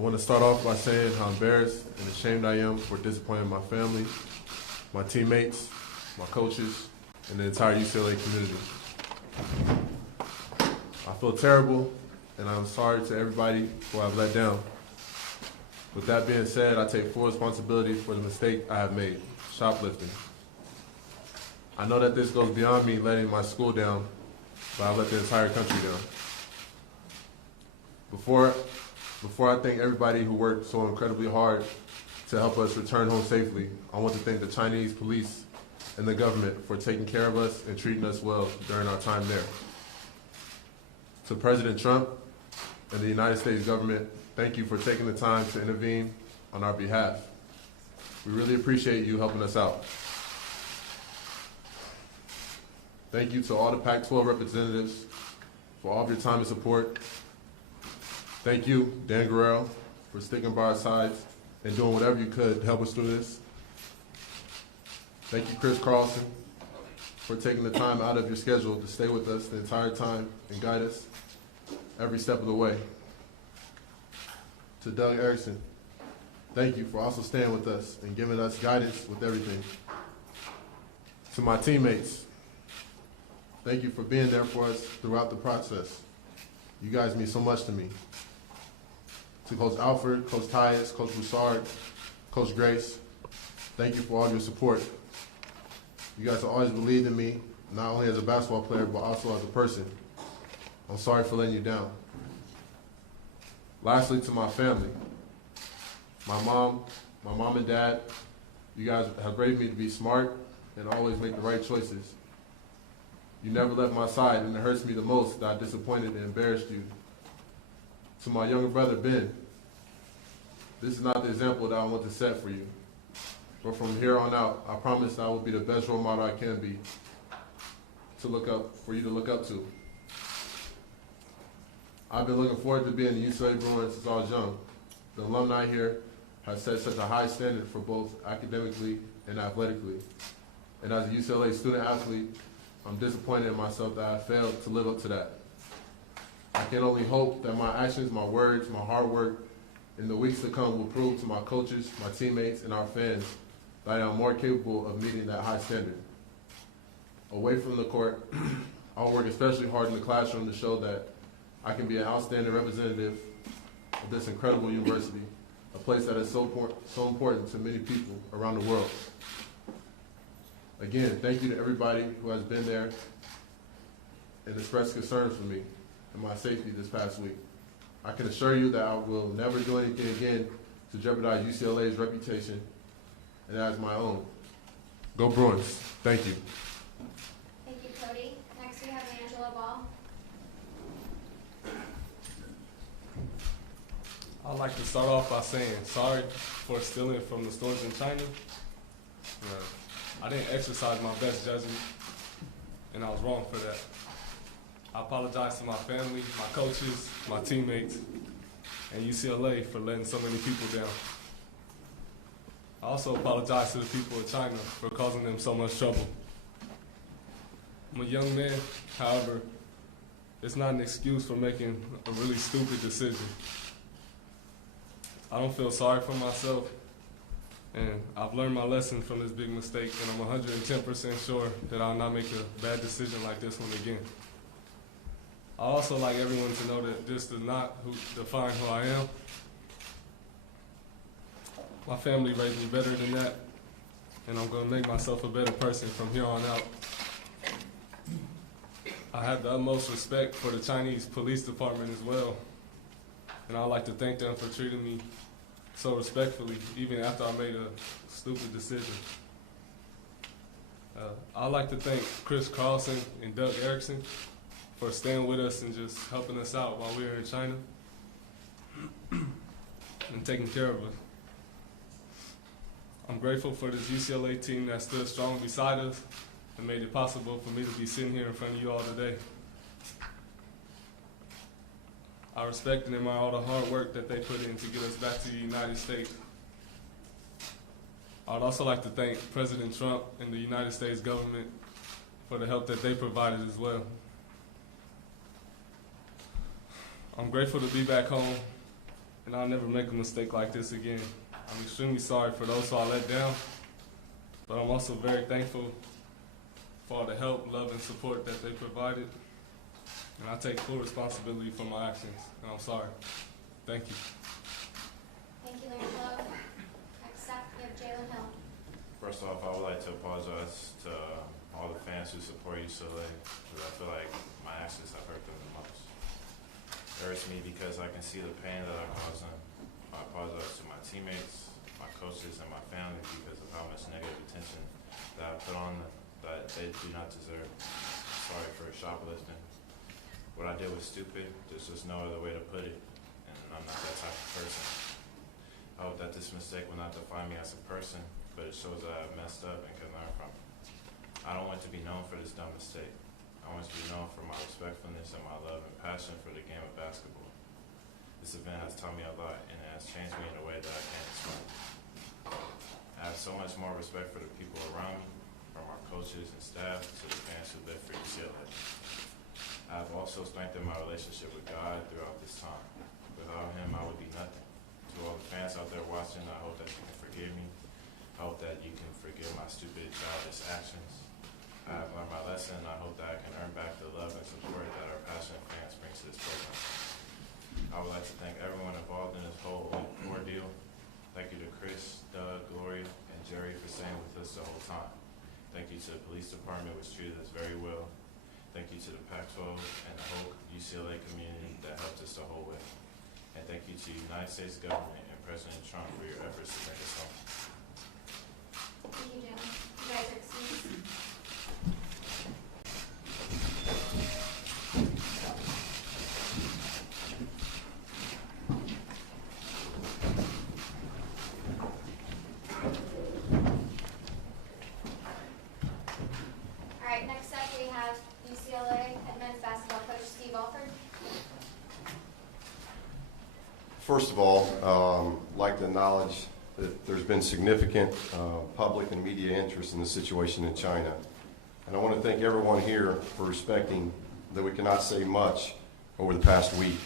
I want to start off by saying how embarrassed and ashamed I am for disappointing my family, my teammates, my coaches, and the entire UCLA community. I feel terrible, and I'm sorry to everybody who I've let down. With that being said, I take full responsibility for the mistake I have made, shoplifting. I know that this goes beyond me letting my school down, but I've let the entire country down. Before I thank everybody who worked so incredibly hard to help us return home safely, I want to thank the Chinese police and the government for taking care of us and treating us well during our time there. To President Trump and the United States government, thank you for taking the time to intervene on our behalf. We really appreciate you helping us out. Thank you to all the Pac-12 representatives for all of your time and support. Thank you, Dan Guerrero, for sticking by our sides and doing whatever you could to help us through this. Thank you, Chris Carlson, for taking the time out of your schedule to stay with us the entire time and guide us every step of the way. To Doug Erickson, thank you for also staying with us and giving us guidance with everything. To my teammates, thank you for being there for us throughout the process. You guys mean so much to me. To Coach Alford, Coach Tyus, Coach Broussard, Coach Grace, thank you for all your support. You guys have always believed in me, not only as a basketball player, but also as a person. I'm sorry for letting you down. Lastly, to my family, my mom and dad, you guys have raised me to be smart and always make the right choices. You never left my side, and it hurts me the most that I disappointed and embarrassed you. To my younger brother, Ben, this is not the example that I want to set for you. But from here on out, I promise I will be the best role model I can be for you to look up to. I've been looking forward to being the UCLA Bruins since I was young. The alumni here have set such a high standard for both academically and athletically. And as a UCLA student athlete, I'm disappointed in myself that I failed to live up to that. I can only hope that my actions, my words, my hard work in the weeks to come will prove to my coaches, my teammates, and our fans that I am more capable of meeting that high standard. Away from the court, I'll work especially hard in the classroom to show that I can be an outstanding representative of this incredible university, a place that is so important to many people around the world. Again, thank you to everybody who has been there and expressed concerns for me and my safety this past week. I can assure you that I will never do anything again to jeopardize UCLA's reputation and as my own. Go Bruins. Thank you. Thank you, Cody. Next we have LiAngelo Ball. I'd like to start off by saying sorry for stealing from the stores in China. I didn't exercise my best judgment, and I was wrong for that. I apologize to my family, my coaches, my teammates, and UCLA for letting so many people down. I also apologize to the people of China for causing them so much trouble. I'm a young man, however, it's not an excuse for making a really stupid decision. I don't feel sorry for myself, and I've learned my lesson from this big mistake, and I'm 110% sure that I'll not make a bad decision like this one again. I also like everyone to know that this does not define who I am. My family raised me better than that, and I'm going to make myself a better person from here on out. I have the utmost respect for the Chinese police department as well, and I'd like to thank them for treating me so respectfully, even after I made a stupid decision. I'd like to thank Chris Carlson and Doug Erickson for staying with us and just helping us out while we were in China and taking care of us. I'm grateful for this UCLA team that stood strong beside us and made it possible for me to be sitting here in front of you all today. I respect and admire all the hard work that they put in to get us back to the United States. I'd also like to thank President Trump and the United States government for the help that they provided as well. I'm grateful to be back home and I'll never make a mistake like this again. I'm extremely sorry for those who I let down, but I'm also very thankful for all the help, love, and support that they provided. And I take full responsibility for my actions, and I'm sorry. Thank you. Thank you, LiAngelo. Next up, we have Jalen Hill. First off, I would like to apologize to all the fans who support UCLA, because I feel like my actions have hurt them the most. It hurts me because I can see the pain that I caused them. I apologize to my teammates, my coaches, and my family because of how much negative attention that I put on them that they do not deserve. Sorry for shoplifting. What I did was stupid. There's just no other way to put it, and I'm not that type of person. I hope that this mistake will not define me as a person, but it shows that I've messed up and can learn from it. I don't want to be known for this dumb mistake. I want to be known for my respectfulness and my love and passion for the game of basketball. This event has taught me a lot, and it has changed me in a way that I can't explain. I have so much more respect for the people around me, from our coaches and staff to the fans who live for UCLA. I have also strengthened my relationship with God throughout this time. Without Him, I would be nothing. To all the fans out there watching, I hope that you can forgive me. I hope that you can forgive my stupid, childish actions. I have learned my lesson, and I hope that I can earn back the love and support that our passionate fans bring to this program. I would like to thank everyone involved in this whole ordeal. Thank you to Chris, Doug, Gloria, and Jerry for staying with us the whole time. Thank you to the police department, which treated us very well. Thank you to the Pac-12 and the whole UCLA community that helped us the whole way. And thank you to the United States government and President Trump for your efforts to bring us home. Thank you, Jalen. You guys are excused. All right, next up we have UCLA head men's basketball coach Steve Alford. First of all, I'd like to acknowledge that there's been significant public and media interest in the situation in China. And I want to thank everyone here for respecting that we cannot say much over the past week.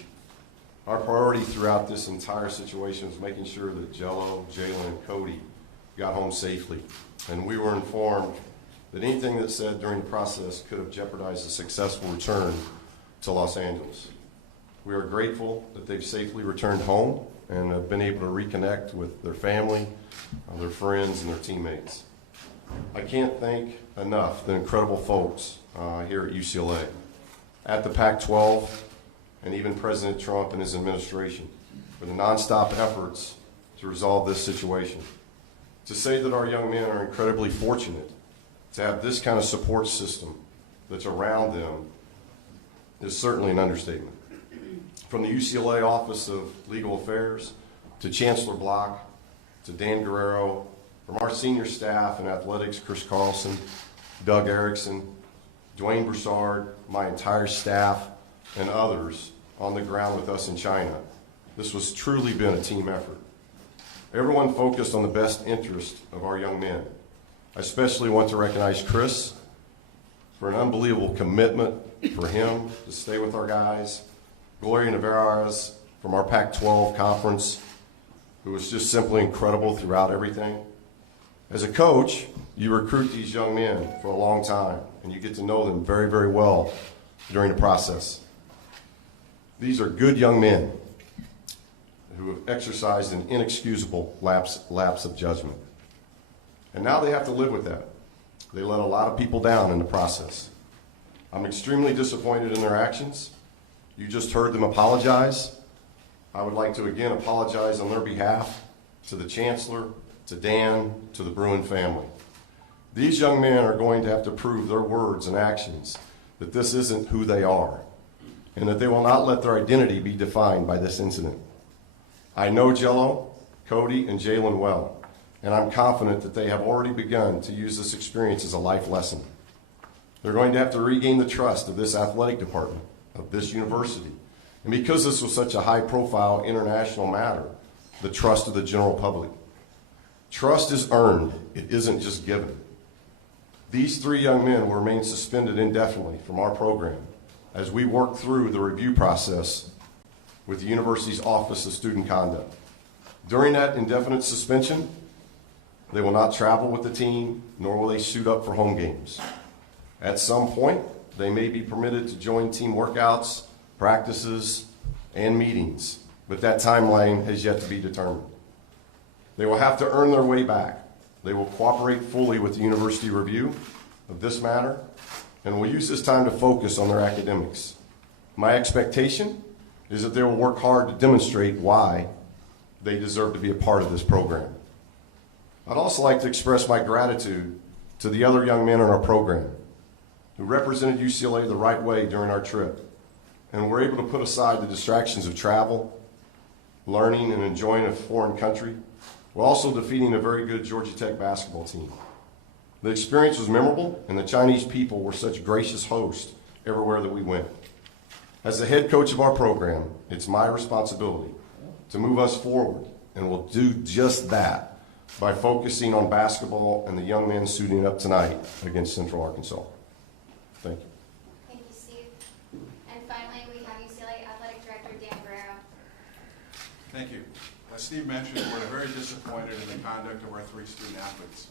Our priority throughout this entire situation was making sure that Jalen, and Cody got home safely. And we were informed that anything that's said during the process could have jeopardized a successful return to Los Angeles. We are grateful that they've safely returned home and have been able to reconnect with their family, their friends, and their teammates. I can't thank enough the incredible folks here at UCLA, at the Pac-12, and even President Trump and his administration for the nonstop efforts to resolve this situation. To say that our young men are incredibly fortunate to have this kind of support system that's around them is certainly an understatement. From the UCLA Office of Legal Affairs to Chancellor Block to Dan Guerrero, from our senior staff in athletics, Chris Carlson, Doug Erickson, Dwayne Broussard, my entire staff, and others on the ground with us in China. This has truly been a team effort. Everyone focused on the best interest of our young men. I especially want to recognize Chris for an unbelievable commitment for him to stay with our guys. Gloria Navarez from our Pac-12 conference, who was just simply incredible throughout everything. As a coach, you recruit these young men for a long time, and you get to know them very, very well during the process. These are good young men who have exercised an inexcusable lapse of judgment. And now they have to live with that. They let a lot of people down in the process. I'm extremely disappointed in their actions. You just heard them apologize. I would like to again apologize on their behalf to the Chancellor, to Dan, to the Bruin family. These young men are going to have to prove their words and actions that this isn't who they are, and that they will not let their identity be defined by this incident. I know Jello, Cody, and Jalen well, and I'm confident that they have already begun to use this experience as a life lesson. They're going to have to regain the trust of this athletic department, of this university, and because this was such a high-profile international matter, the trust of the general public. Trust is earned, it isn't just given. These three young men will remain suspended indefinitely from our program as we work through the review process with the university's Office of Student Conduct. During that indefinite suspension, they will not travel with the team, nor will they suit up for home games. At some point, they may be permitted to join team workouts, practices, and meetings, but that timeline has yet to be determined. They will have to earn their way back. They will cooperate fully with the university review of this matter and will use this time to focus on their academics. My expectation is that they will work hard to demonstrate why they deserve to be a part of this program. I'd also like to express my gratitude to the other young men in our program who represented UCLA the right way during our trip and were able to put aside the distractions of travel, learning, and enjoying a foreign country, while also defeating a very good Georgia Tech basketball team. The experience was memorable, and the Chinese people were such gracious hosts everywhere that we went. As the head coach of our program, it's my responsibility to move us forward, and we'll do just that by focusing on basketball and the young men suiting up tonight against Central Arkansas. Thank you. Thank you, Steve. And finally, we have UCLA Athletic Director Dan Guerrero. Thank you. As Steve mentioned, we're very disappointed in the conduct of our 3 student athletes.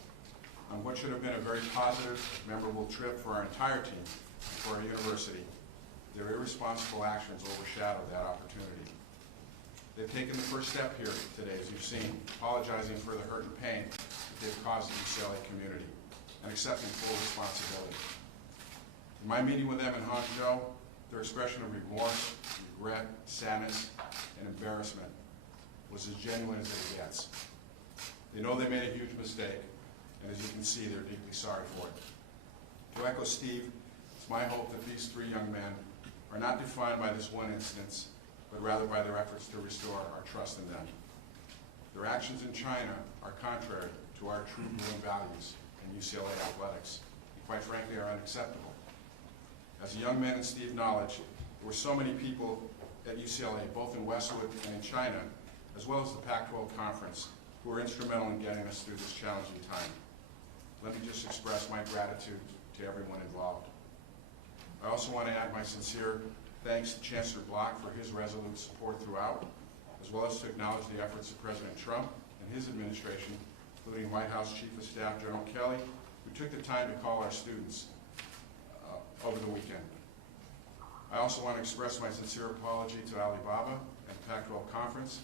On what should have been a very positive, memorable trip for our entire team, for our university, their irresponsible actions overshadowed that opportunity. They've taken the first step here today, as you've seen, apologizing for the hurt and pain that they've caused the UCLA community and accepting full responsibility. In my meeting with them in Hangzhou, their expression of remorse, regret, sadness, and embarrassment was as genuine as it gets. They know they made a huge mistake, and as you can see, they're deeply sorry for it. To echo Steve, it's my hope that these 3 young men are not defined by this one instance, but rather by their efforts to restore our trust in them. Their actions in China are contrary to our true blue and values in UCLA athletics, and quite frankly are unacceptable. As the young men and Steve acknowledged, there were so many people at UCLA, both in Westwood and in China, as well as the Pac-12 conference, who were instrumental in getting us through this challenging time. Let me just express my gratitude to everyone involved. I also want to add my sincere thanks to Chancellor Block for his resolute support throughout, as well as to acknowledge the efforts of President Trump and his administration, including White House Chief of Staff General Kelly, who took the time to call our students over the weekend. I also want to express my sincere apology to Alibaba and the Pac-12 Conference,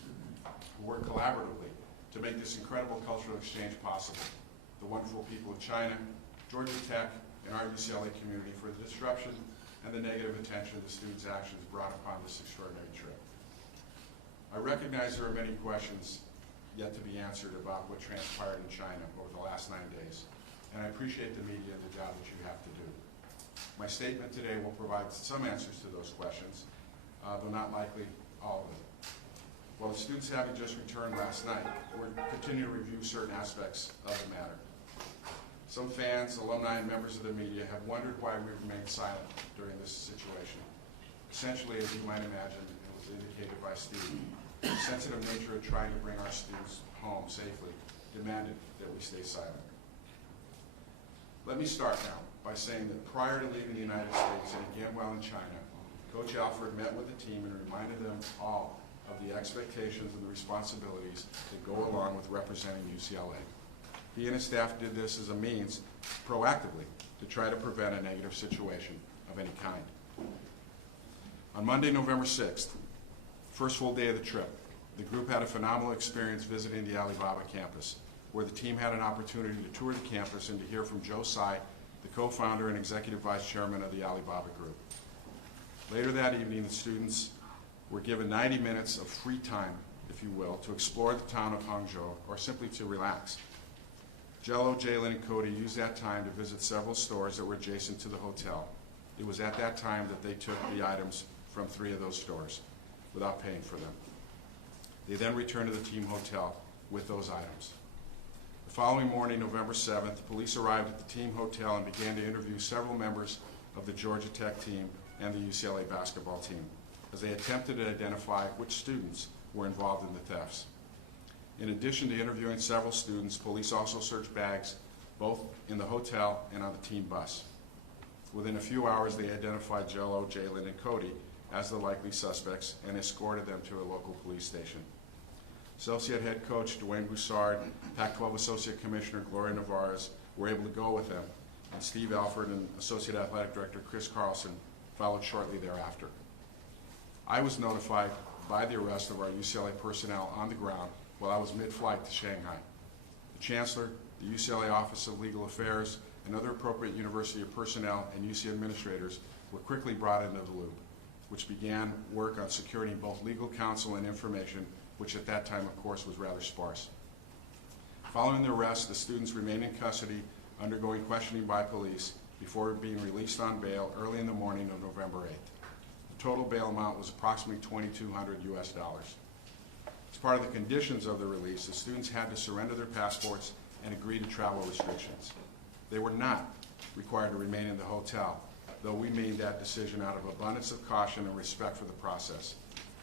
who worked collaboratively to make this incredible cultural exchange possible. The wonderful people of China, Georgia Tech, and our UCLA community for the disruption and the negative attention the students' actions brought upon this extraordinary trip. I recognize there are many questions yet to be answered about what transpired in China over the last 9 days, and I appreciate the media and the job that you have to do. My statement today will provide some answers to those questions, though not likely all of them. While the students having just returned last night, we're continuing to review certain aspects of the matter. Some fans, alumni, and members of the media have wondered why we remained silent during this situation. Essentially, as you might imagine, it was indicated by Steve, the sensitive nature of trying to bring our students home safely demanded that we stay silent. Let me start now by saying that prior to leaving the United States and again while in China, Coach Alford met with the team and reminded them all of the expectations and the responsibilities that go along with representing UCLA. He and his staff did this as a means, proactively, to try to prevent a negative situation of any kind. On Monday, November 6th, first full day of the trip, the group had a phenomenal experience visiting the Alibaba campus, where the team had an opportunity to tour the campus and to hear from Joe Tsai, the co-founder and executive vice chairman of the Alibaba Group. Later that evening, the students were given 90 minutes of free time, if you will, to explore the town of Hangzhou or simply to relax. Jello, Jalen, and Cody used that time to visit several stores that were adjacent to the hotel. It was at that time that they took the items from 3 of those stores without paying for them. They then returned to the team hotel with those items. The following morning, November 7th, the police arrived at the team hotel and began to interview several members of the Georgia Tech team and the UCLA basketball team, as they attempted to identify which students were involved in the thefts. In addition to interviewing several students, police also searched bags both in the hotel and on the team bus. Within a few hours, they identified Jello, Jalen, and Cody as the likely suspects and escorted them to a local police station. Associate head coach Dwayne Boussard, Pac-12 Associate Commissioner Gloria Navarez were able to go with them, and Steve Alford and Associate Athletic Director Chris Carlson followed shortly thereafter. I was notified by the arrest of our UCLA personnel on the ground while I was mid-flight to Shanghai. The Chancellor, the UCLA Office of Legal Affairs, and other appropriate university personnel and UC administrators were quickly brought into the loop, which began work on securing both legal counsel and information, which at that time, of course, was rather sparse. Following the arrest, the students remained in custody, undergoing questioning by police before being released on bail early in the morning of November 8th. The total bail amount was approximately $2,200 US. As part of the conditions of the release, the students had to surrender their passports and agree to travel restrictions. They were not required to remain in the hotel, though we made that decision out of abundance of caution and respect for the process.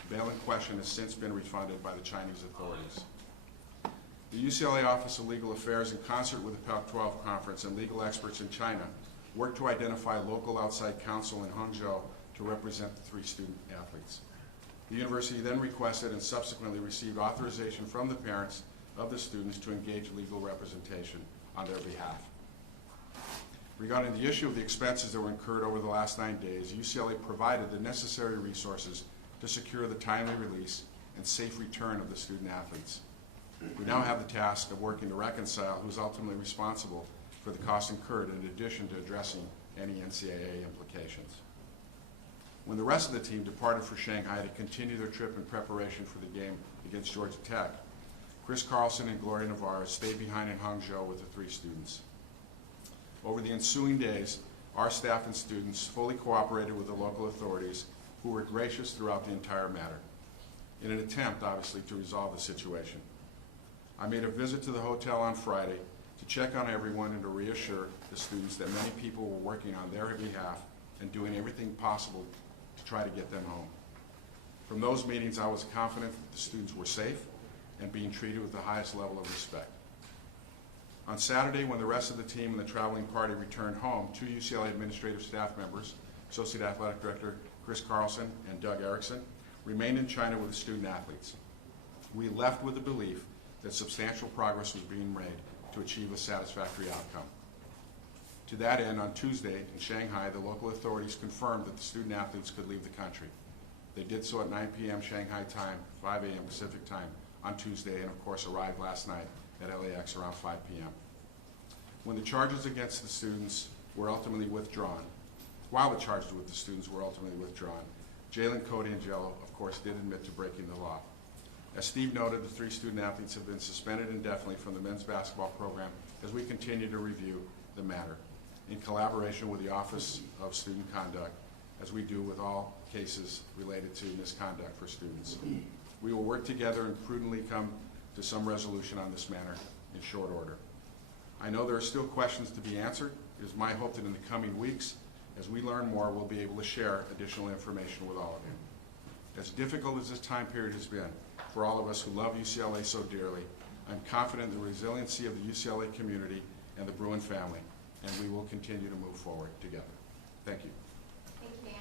The bail in question has since been refunded by the Chinese authorities. The UCLA Office of Legal Affairs, in concert with the Pac-12 Conference and legal experts in China, worked to identify local outside counsel in Hangzhou to represent the 3 student athletes. The university then requested and subsequently received authorization from the parents of the students to engage legal representation on their behalf. Regarding the issue of the expenses that were incurred over the last 9 days, UCLA provided the necessary resources to secure the timely release and safe return of the student athletes. We now have the task of working to reconcile who is ultimately responsible for the costs incurred, in addition to addressing any NCAA implications. When the rest of the team departed for Shanghai to continue their trip in preparation for the game against Georgia Tech, Chris Carlson and Gloria Navarez stayed behind in Hangzhou with the 3 students. Over the ensuing days, our staff and students fully cooperated with the local authorities, who were gracious throughout the entire matter, in an attempt, obviously, to resolve the situation. I made a visit to the hotel on Friday to check on everyone and to reassure the students that many people were working on their behalf and doing everything possible to try to get them home. From those meetings, I was confident that the students were safe and being treated with the highest level of respect. On Saturday, when the rest of the team and the traveling party returned home, 2 UCLA administrative staff members, Associate Athletic Director Chris Carlson and Doug Erickson, remained in China with the student athletes. We left with the belief that substantial progress was being made to achieve a satisfactory outcome. To that end, on Tuesday in Shanghai, the local authorities confirmed that the student athletes could leave the country. They did so at 9 p.m. Shanghai time, 5 a.m. Pacific time on Tuesday, and of course arrived last night at LAX around 5 p.m. When the charges against the students were ultimately withdrawn, Jalen, Cody, and Jalen, of course, did admit to breaking the law. As Steve noted, the 3 student athletes have been suspended indefinitely from the men's basketball program as we continue to review the matter in collaboration with the Office of Student Conduct, as we do with all cases related to misconduct for students. We will work together and prudently come to some resolution on this matter in short order. I know there are still questions to be answered. It is my hope that in the coming weeks, as we learn more, we'll be able to share additional information with all of you. As difficult as this time period has been for all of us who love UCLA so dearly, I'm confident in the resiliency of the UCLA community and the Bruin family, and we will continue to move forward together. Thank you. Thank you, Dan.